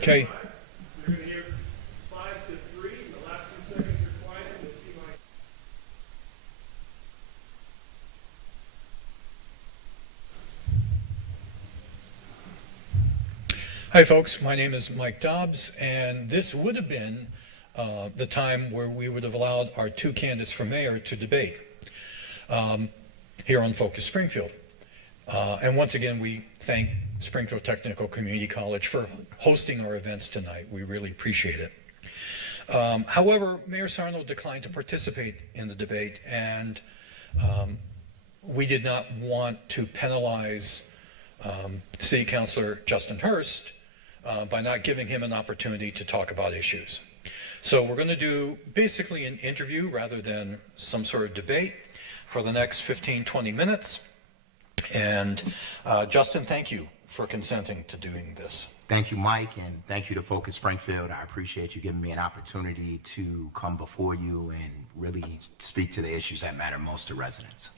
Okay. You're going to hear 5 to 3. The last 2 seconds are quiet. You'll see my. Hi, folks. My name is Mike Dobbs, and this would have been the time where we would have allowed our two candidates for mayor to debate here on Focus Springfield. And once again, we thank Springfield Technical Community College for hosting our events tonight. We really appreciate it. However, Mayor Sarno declined to participate in the debate, and we did not want to penalize City Councilor Justin Hurst by not giving him an opportunity to talk about issues. So we're going to do basically an interview rather than some sort of debate for the next 15-20 minutes. And Justin, thank you for consenting to doing this. Thank you, Mike, and thank you to Focus Springfield. I appreciate you giving me an opportunity to come before you and really speak to the issues that matter most to residents.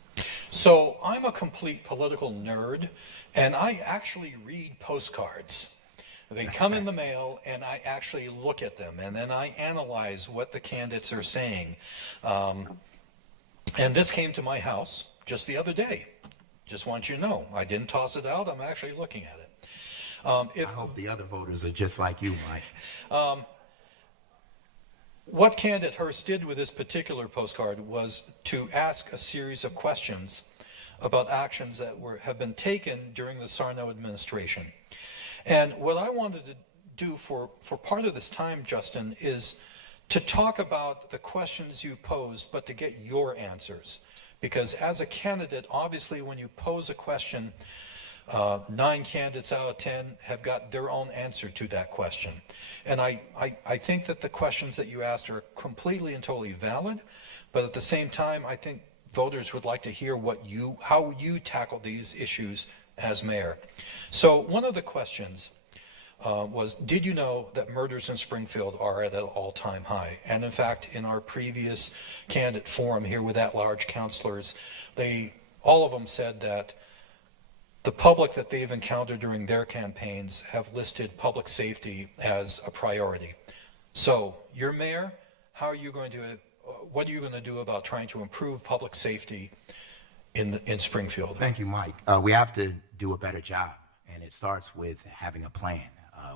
So I'm a complete political nerd, and I actually read postcards. They come in the mail, and I actually look at them, and then I analyze what the candidates are saying. And this came to my house just the other day. Just want you to know, I didn't toss it out. I'm actually looking at it. I hope the other voters are just like you, Mike. What candidate Hurst did with this particular postcard was to ask a series of questions about actions that have been taken during the Sarno administration. And what I wanted to do for part of this time, Justin, is to talk about the questions you posed, but to get your answers. Because as a candidate, obviously when you pose a question, 9 candidates out of 10 have got their own answer to that question. And I think that the questions that you asked are completely and totally valid, but at the same time, I think voters would like to hear how you tackle these issues as mayor. So one of the questions was, did you know that murders in Springfield are at an all-time high? And in fact, in our previous candidate forum here with at-large councilors, all of them said that the public that they've encountered during their campaigns have listed public safety as a priority. So, you're mayor, what are you going to do about trying to improve public safety in Springfield? Thank you, Mike. We have to do a better job, and it starts with having a plan.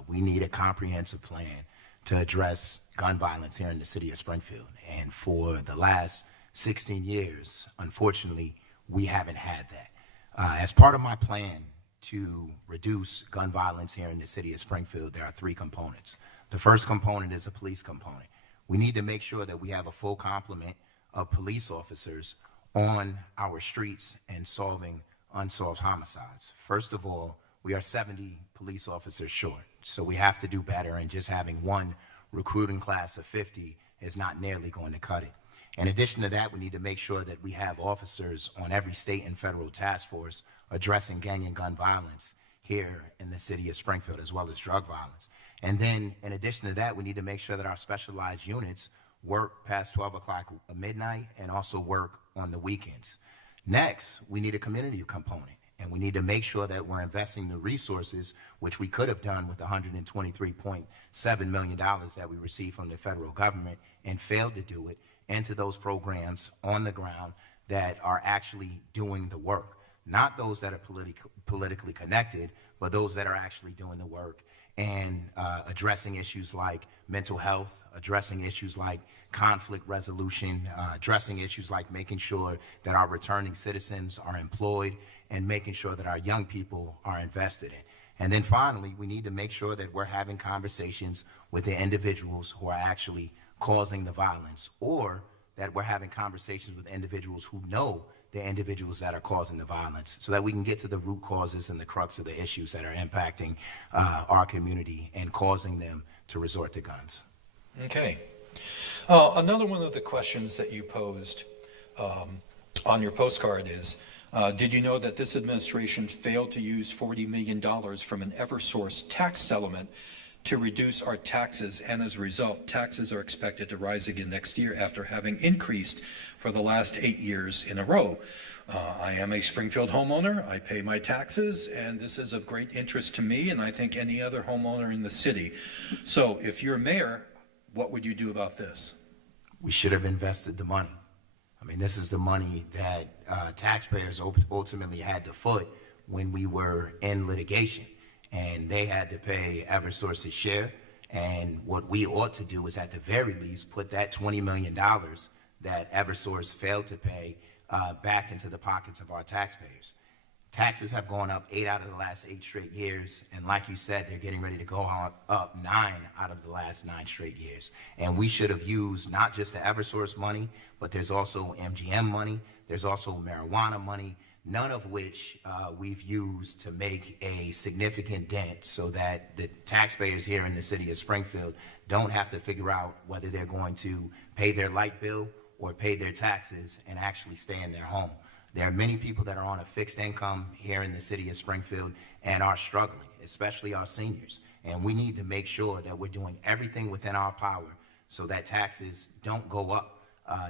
We need a comprehensive plan to address gun violence here in the city of Springfield. And for the last 16 years, unfortunately, we haven't had that. As part of my plan to reduce gun violence here in the city of Springfield, there are 3 components. The first component is a police component. We need to make sure that we have a full complement of police officers on our streets and solving unsolved homicides. First of all, we are 70 police officers short, so we have to do better, and just having one recruiting class of 50 is not nearly going to cut it. In addition to that, we need to make sure that we have officers on every state and federal task force addressing gang and gun violence here in the city of Springfield, as well as drug violence. And then, in addition to that, we need to make sure that our specialized units work past 12 o'clock midnight and also work on the weekends. Next, we need a community component, and we need to make sure that we're investing the resources, which we could have done with the $123.7 million that we received from the federal government and failed to do it, into those programs on the ground that are actually doing the work. Not those that are politically connected, but those that are actually doing the work and addressing issues like mental health, addressing issues like conflict resolution, addressing issues like making sure that our returning citizens are employed and making sure that our young people are invested in. And then finally, we need to make sure that we're having conversations with the individuals who are actually causing the violence, or that we're having conversations with individuals who know the individuals that are causing the violence, so that we can get to the root causes and the crux of the issues that are impacting our community and causing them to resort to guns. Okay. Another one of the questions that you posed on your postcard is, did you know that this administration failed to use $40 million from an Eversource tax settlement to reduce our taxes, and as a result, taxes are expected to rise again next year after having increased for the last 8 years in a row? I am a Springfield homeowner. I pay my taxes, and this is of great interest to me, and I think any other homeowner in the city. So if you're mayor, what would you do about this? We should have invested the money. I mean, this is the money that taxpayers ultimately had to foot when we were in litigation, and they had to pay Eversource's share. And what we ought to do is, at the very least, put that $20 million that Eversource failed to pay back into the pockets of our taxpayers. Taxes have gone up 8 out of the last 8 straight years, and like you said, they're getting ready to go up 9 out of the last 9 straight years. And we should have used not just the Eversource money, but there's also MGM money, there's also marijuana money, none of which we've used to make a significant dent so that the taxpayers here in the city of Springfield don't have to figure out whether they're going to pay their light bill or pay their taxes and actually stay in their home. There are many people that are on a fixed income here in the city of Springfield and are struggling, especially our seniors. And we need to make sure that we're doing everything within our power so that taxes don't go up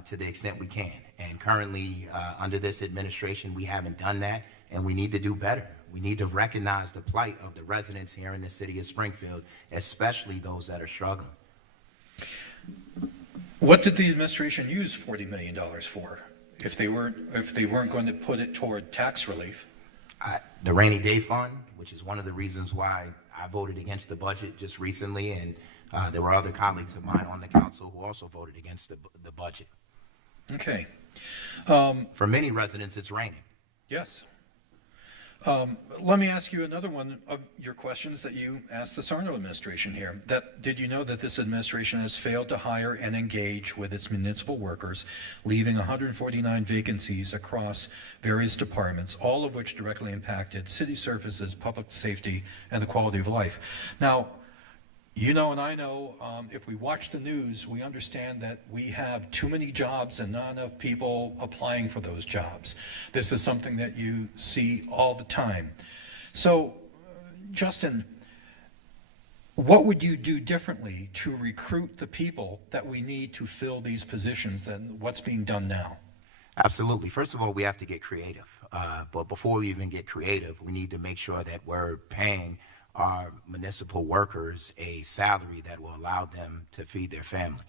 to the extent we can. And currently, under this administration, we haven't done that, and we need to do better. We need to recognize the plight of the residents here in the city of Springfield, especially those that are struggling. What did the administration use $40 million for if they weren't going to put it toward tax relief? The rainy day fund, which is one of the reasons why I voted against the budget just recently, and there were other colleagues of mine on the council who also voted against the budget. Okay. For many residents, it's raining. Yes. Let me ask you another one of your questions that you asked the Sarno administration here. Did you know that this administration has failed to hire and engage with its municipal workers, leaving 149 vacancies across various departments, all of which directly impacted city services, public safety, and the quality of life? Now, you know, and I know, if we watch the news, we understand that we have too many jobs and not enough people applying for those jobs. This is something that you see all the time. So, Justin, what would you do differently to recruit the people that we need to fill these positions than what's being done now? Absolutely. First of all, we have to get creative. But before we even get creative, we need to make sure that we're paying our municipal workers a salary that will allow them to feed their family.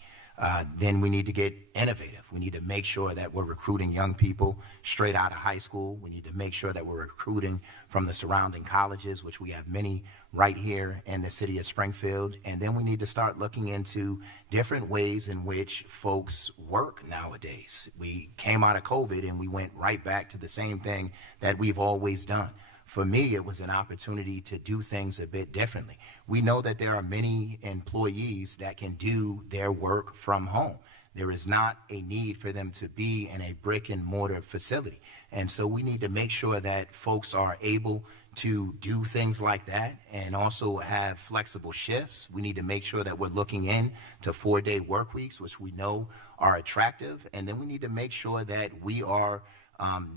Then we need to get innovative. We need to make sure that we're recruiting young people straight out of high school. We need to make sure that we're recruiting from the surrounding colleges, which we have many right here in the city of Springfield. And then we need to start looking into different ways in which folks work nowadays. We came out of COVID and we went right back to the same thing that we've always done. For me, it was an opportunity to do things a bit differently. We know that there are many employees that can do their work from home. There is not a need for them to be in a brick and mortar facility. And so we need to make sure that folks are able to do things like that and also have flexible shifts. We need to make sure that we're looking in to 4-day work weeks, which we know are attractive. And then we need to make sure that we are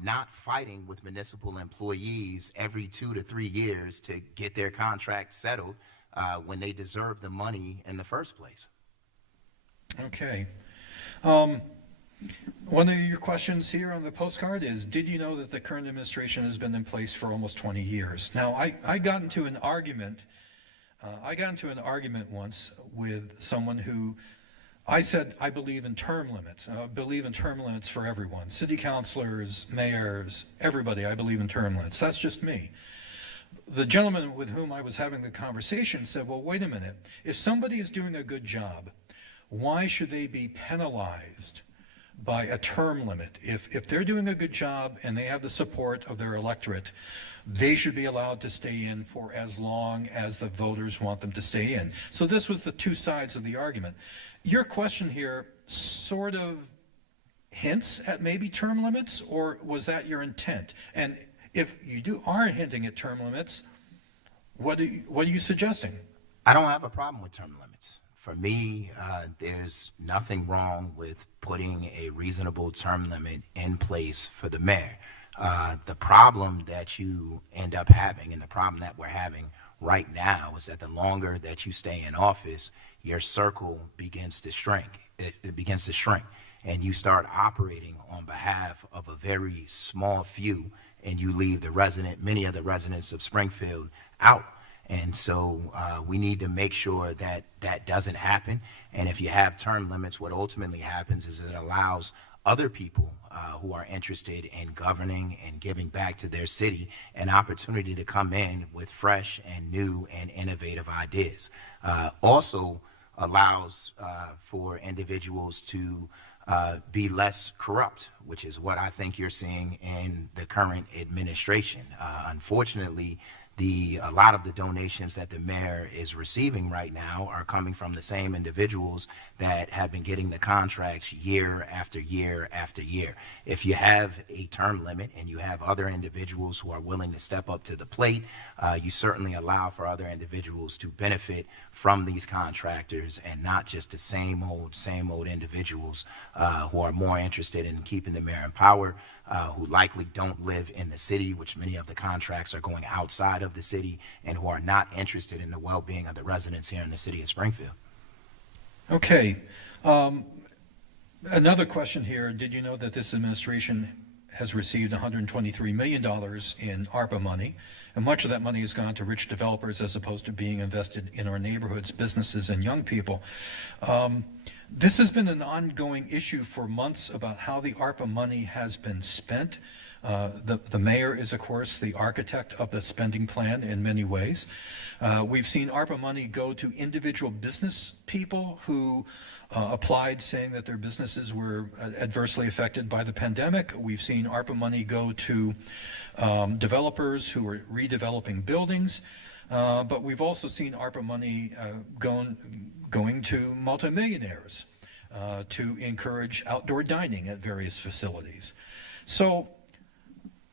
not fighting with municipal employees every 2 to 3 years to get their contract settled when they deserve the money in the first place. Okay. One of your questions here on the postcard is, did you know that the current administration has been in place for almost 20 years? Now, I got into an argument once with someone who I said, I believe in term limits. I believe in term limits for everyone. City councilors, mayors, everybody, I believe in term limits. That's just me. The gentleman with whom I was having the conversation said, well, wait a minute. If somebody is doing a good job, why should they be penalized by a term limit? If they're doing a good job and they have the support of their electorate, they should be allowed to stay in for as long as the voters want them to stay in. So this was the two sides of the argument. Your question here sort of hints at maybe term limits, or was that your intent? And if you are hinting at term limits, what are you suggesting? I don't have a problem with term limits. For me, there's nothing wrong with putting a reasonable term limit in place for the mayor. The problem that you end up having, and the problem that we're having right now, is that the longer that you stay in office, your circle begins to shrink. It begins to shrink. and you start operating on behalf of a very small few, and you leave many of the residents of Springfield out. And so we need to make sure that that doesn't happen. And if you have term limits, what ultimately happens is it allows other people who are interested in governing and giving back to their city an opportunity to come in with fresh and new and innovative ideas. Also allows for individuals to be less corrupt, which is what I think you're seeing in the current administration. Unfortunately, a lot of the donations that the mayor is receiving right now are coming from the same individuals that have been getting the contracts year after year after year. If you have a term limit and you have other individuals who are willing to step up to the plate, you certainly allow for other individuals to benefit from these contractors, and not just the same old individuals who are more interested in keeping the mayor in power, who likely don't live in the city, which many of the contracts are going outside of the city, and who are not interested in the well-being of the residents here in the city of Springfield. Okay. Another question here. Did you know that this administration has received $123 million in ARPA money, and much of that money has gone to rich developers as opposed to being invested in our neighborhoods, businesses, and young people? This has been an ongoing issue for months about how the ARPA money has been spent. The mayor is, of course, the architect of the spending plan in many ways. We've seen ARPA money go to individual business people who applied saying that their businesses were adversely affected by the pandemic. We've seen ARPA money go to developers who are redeveloping buildings. But we've also seen ARPA money going to multimillionaires to encourage outdoor dining at various facilities. So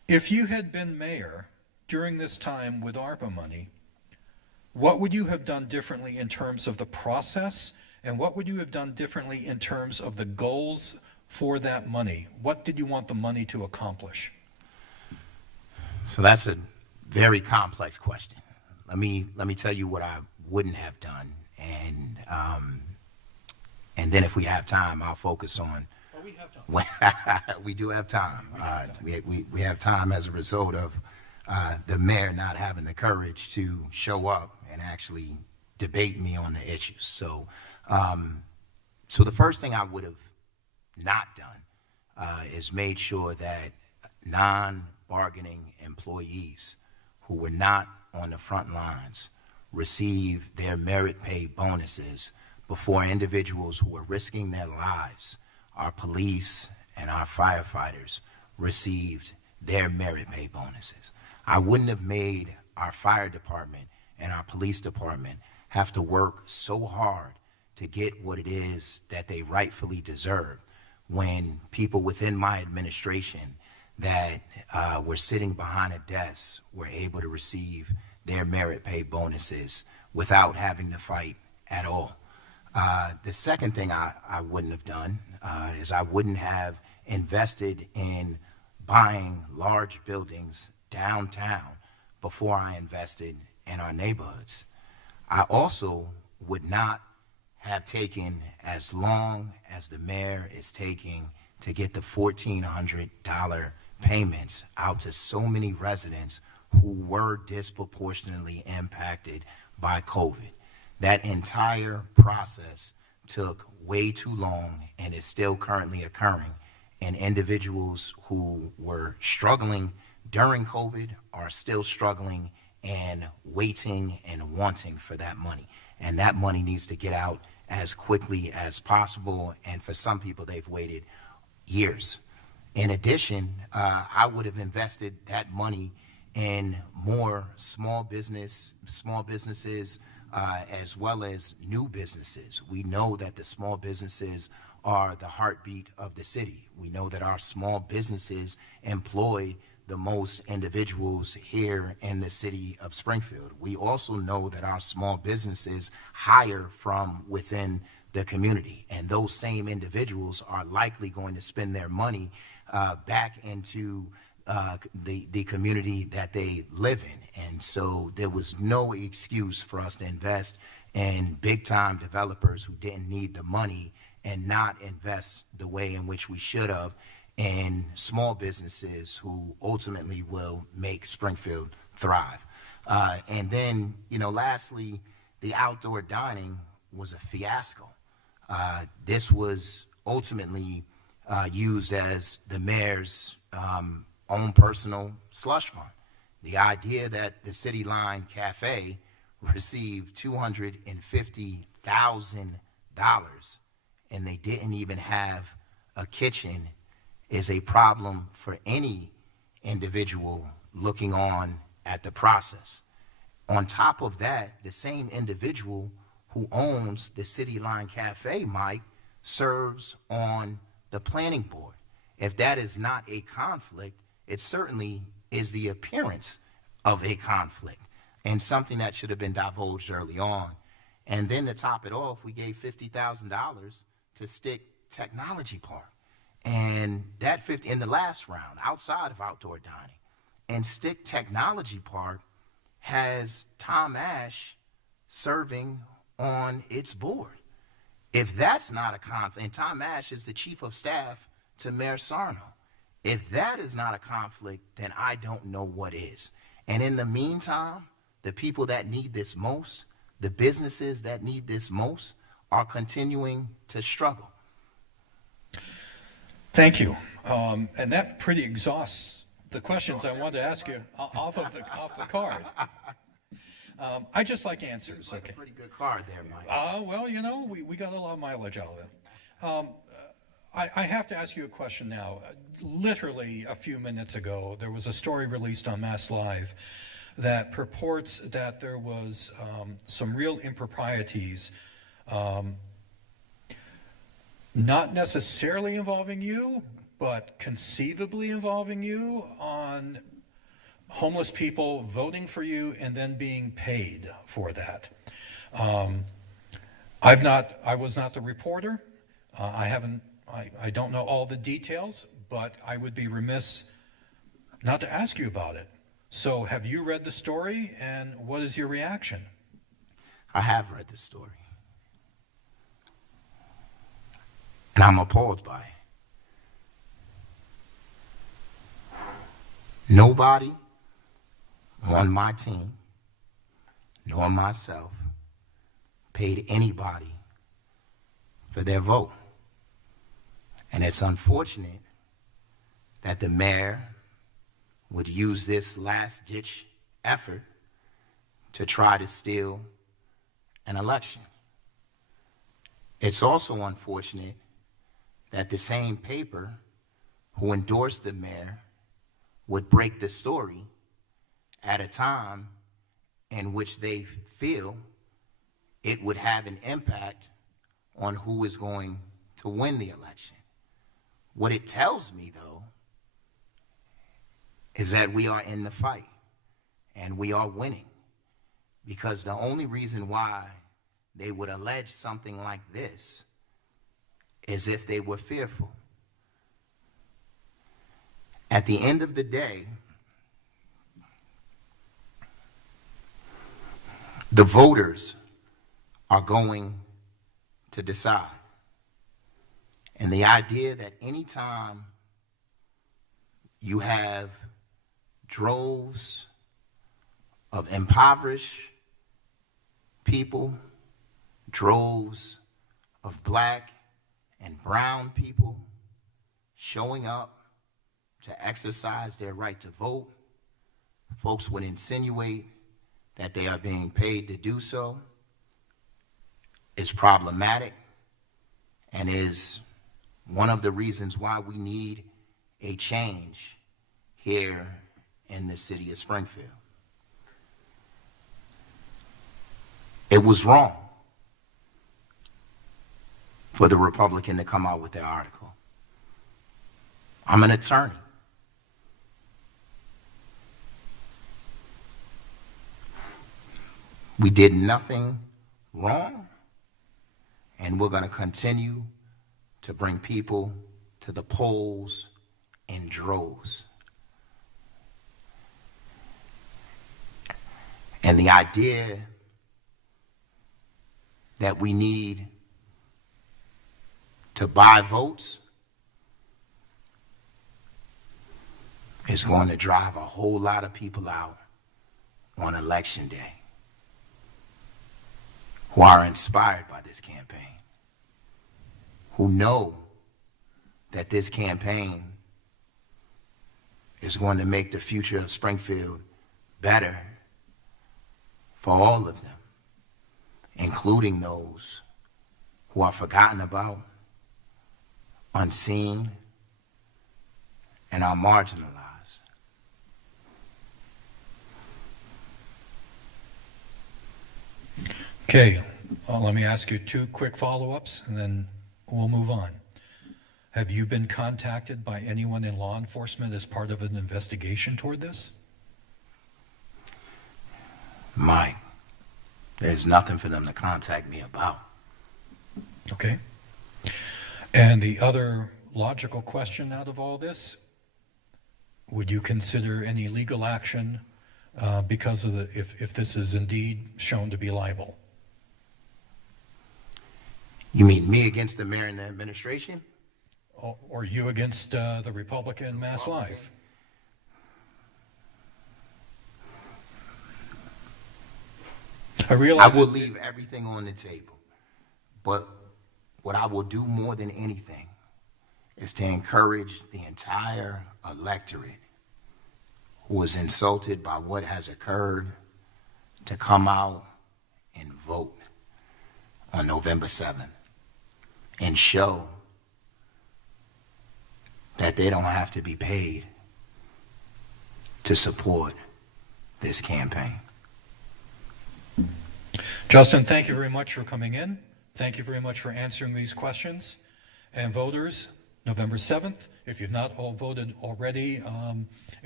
if you had been mayor during this time with ARPA money, what would you have done differently in terms of the process, and what would you have done differently in terms of the goals for that money? What did you want the money to accomplish? So that's a very complex question. Let me tell you what I wouldn't have done, and then if we have time, I'll focus on. Oh, we have time. We do have time. We have time as a result of the mayor not having the courage to show up and actually debate me on the issues. So the first thing I would have not done is made sure that non-bargaining employees who were not on the front lines receive their merit pay bonuses before individuals who are risking their lives, our police and our firefighters, received their merit pay bonuses. I wouldn't have made our fire department and our police department have to work so hard to get what it is that they rightfully deserve when people within my administration that were sitting behind a desk were able to receive their merit pay bonuses without having to fight at all. The second thing I wouldn't have done is I wouldn't have invested in buying large buildings downtown before I invested in our neighborhoods. I also would not have taken as long as the mayor is taking to get the $1,400 payments out to so many residents who were disproportionately impacted by COVID. That entire process took way too long and is still currently occurring. And individuals who were struggling during COVID are still struggling and waiting and wanting for that money. And that money needs to get out as quickly as possible. And for some people, they've waited years. In addition, I would have invested that money in more small businesses, as well as new businesses. We know that the small businesses are the heartbeat of the city. We know that our small businesses employ the most individuals here in the city of Springfield. We also know that our small businesses hire from within the community, and those same individuals are likely going to spend their money back into the community that they live in. And so there was no excuse for us to invest in big-time developers who didn't need the money and not invest the way in which we should have in small businesses who ultimately will make Springfield thrive. And then, lastly, the outdoor dining was a fiasco. This was ultimately used as the mayor's own personal slush fund. The idea that the City Line Cafe received $250,000 and they didn't even have a kitchen is a problem for any individual looking on at the process. On top of that, the same individual who owns the City Line Cafe, Mike, serves on the planning board. If that is not a conflict, it certainly is the appearance of a conflict and something that should have been divulged early on. And then to top it off, we gave $50,000 to Stick Technology Park. And that 50 in the last round, outside of outdoor dining, and Stick Technology Park has Tom Ash serving on its board. If that's not a conflict, and Tom Ash is the chief of staff to Mayor Sarno, if that is not a conflict, then I don't know what is. And in the meantime, the people that need this most, the businesses that need this most, are continuing to struggle. Thank you. And that pretty exhausts the questions I wanted to ask you off the card. I just like answers. It's like Okay. a pretty good card there, Mike. Well, we got a lot of mileage out of it. I have to ask you a question now. Literally a few minutes ago, there was a story released on Mass Live that purports that there was some real improprieties, not necessarily involving you, but conceivably involving you on homeless people voting for you and then being paid for that. I was not the reporter. I don't know all the details, but I would be remiss not to ask you about it. So have you read the story, and what is your reaction? I have read the story. And I'm appalled by it. Nobody on my team, nor myself, paid anybody for their vote. And it's unfortunate that the mayor would use this last-ditch effort to try to steal an election. It's also unfortunate that the same paper who endorsed the mayor would break the story at a time in which they feel it would have an impact on who is going to win the election. What it tells me, though, is that we are in the fight and we are winning, because the only reason why they would allege something like this is if they were fearful. At the end of the day, the voters are going to decide. And the idea that anytime you have droves of impoverished people, droves of black and brown people showing up to exercise their right to vote, folks would insinuate that they are being paid to do so, is problematic and is one of the reasons why we need a change here in the city of Springfield. It was wrong for the Republican to come out with their article. I'm an attorney. We did nothing wrong, and we're going to continue to bring people to the polls in droves. And the idea that we need to buy votes is going to drive a whole lot of people out on election day who are inspired by this campaign, who know that this campaign is going to make the future of Springfield better for all of them, including those who are forgotten about, unseen, and are marginalized. Okay, let me ask you two quick follow-ups and then we'll move on. Have you been contacted by anyone in law enforcement as part of an investigation toward this? Mike, there's nothing for them to contact me about. Okay. And the other logical question out of all this, would you consider any legal action because of if this is indeed shown to be libel? You mean me against the mayor and the administration? Or you against the Republican Mass Live? I realize I will leave everything on the table. But what I will do more than anything is to encourage the entire electorate who was insulted by what has occurred to come out and vote on November 7th and show that they don't have to be paid to support this campaign. Justin, thank you very much for coming in. Thank you very much for answering these questions. And voters, November 7th, if you've not all voted already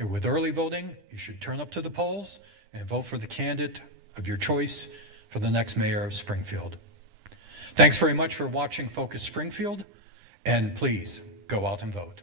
with early voting, you should turn up to the polls and vote for the candidate of your choice for the next mayor of Springfield. Thanks very much for watching Focus Springfield, and please go out and vote.